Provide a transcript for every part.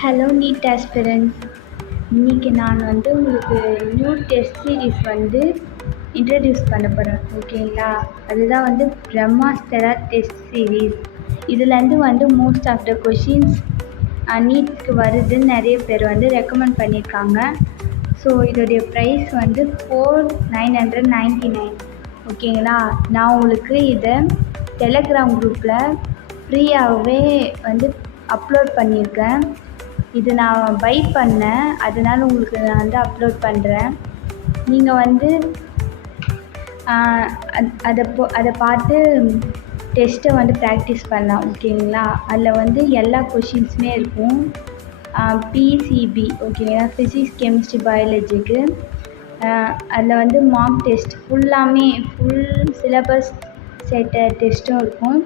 Hello NEET aspirants. இன்றைக்கி நான் உங்களுக்கு நியூ டெஸ்ட் சீரீஸ் இன்ட்ரடியூஸ் பண்ண போகிறேன். ஓகேங்களா? அதுதான் பிரம்மாஸ்திரா டெஸ்ட் சீரீஸ். இதுலேருந்து மோஸ்ட் ஆஃப் த கொஷின்ஸ் நீட்க்கு வருதுன்னு நிறைய பேர் ரெக்கமெண்ட் பண்ணியிருக்காங்க. ஸோ இதோடைய ப்ரைஸ் 4999. ஓகேங்களா? நான் உங்களுக்கு இதை டெலகிராம் குரூப்பில் ஃப்ரீயாகவே அப்லோட் பண்ணியிருக்கேன். இது நான் பை பண்ணேன், அதனால் உங்களுக்கு நான் அப்லோட் பண்ணுறேன். நீங்கள் அதை பார்த்து டெஸ்ட்டை ப்ராக்டிஸ் பண்ணலாம். ஓகேங்களா? அதில் எல்லா கொஷின்ஸுமே இருக்கும். பிசிபி ஓகேங்களா, ஃபிசிக்ஸ் கெமிஸ்ட்ரி பயாலஜிக்கு அதில் மார்க் டெஸ்ட் ஃபுல் சிலபஸ் செட்ட டெஸ்ட்டும் இருக்கும்.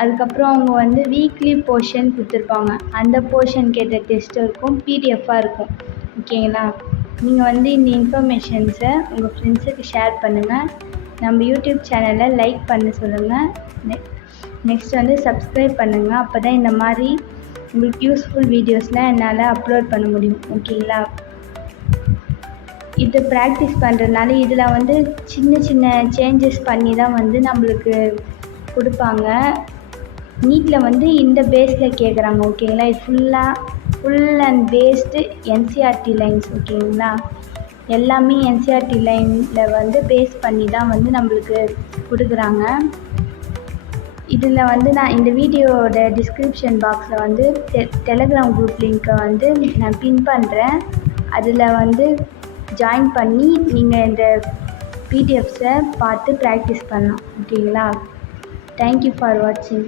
அதுக்கப்புறம் அவங்க வீக்லி போர்ஷன் கொடுத்துருப்பாங்க, அந்த போர்ஷன் கேட்ட டெஸ்ட்டும் இருக்கும், பிடிஎஃபாக இருக்கும். ஓகேங்களா? நீங்கள் இந்த இன்ஃபர்மேஷன்ஸை உங்கள் ஃப்ரெண்ட்ஸுக்கு ஷேர் பண்ணுங்கள். நம்ம யூடியூப் சேனலை லைக் பண்ண சொல்லுங்கள். நெக்ஸ்ட் சப்ஸ்கிரைப் பண்ணுங்கள். அப்போ தான் இந்த மாதிரி உங்களுக்கு யூஸ்ஃபுல் வீடியோஸ்லாம் என்னால் அப்லோட் பண்ண முடியும். ஓகேங்களா? இது ப்ராக்டிஸ் பண்ணுறதுனால இதில் சின்ன சின்ன சேஞ்சஸ் பண்ணி தான் நம்மளுக்கு கொடுப்பாங்க. நீட்டில் இந்த பேஸில் கேட்குறாங்க. ஓகேங்களா? இது full and based NCERT lines. ஓகேங்களா? எல்லாமே என்சிஆர்டி லைனில் பேஸ் பண்ணி தான் நம்மளுக்கு கொடுக்குறாங்க. இதில் நான் இந்த வீடியோவோட டிஸ்கிரிப்ஷன் பாக்ஸில் டெலகிராம் குரூப் லிங்க்கை நான் பின் பண்ணுறேன். அதில் ஜாயின் பண்ணி நீங்கள் இந்த பிடிஎஃப்ஸை பார்த்து ப்ராக்டிஸ் பண்ணலாம். ஓகேங்களா? தேங்க்யூ ஃபார் வாட்சிங்.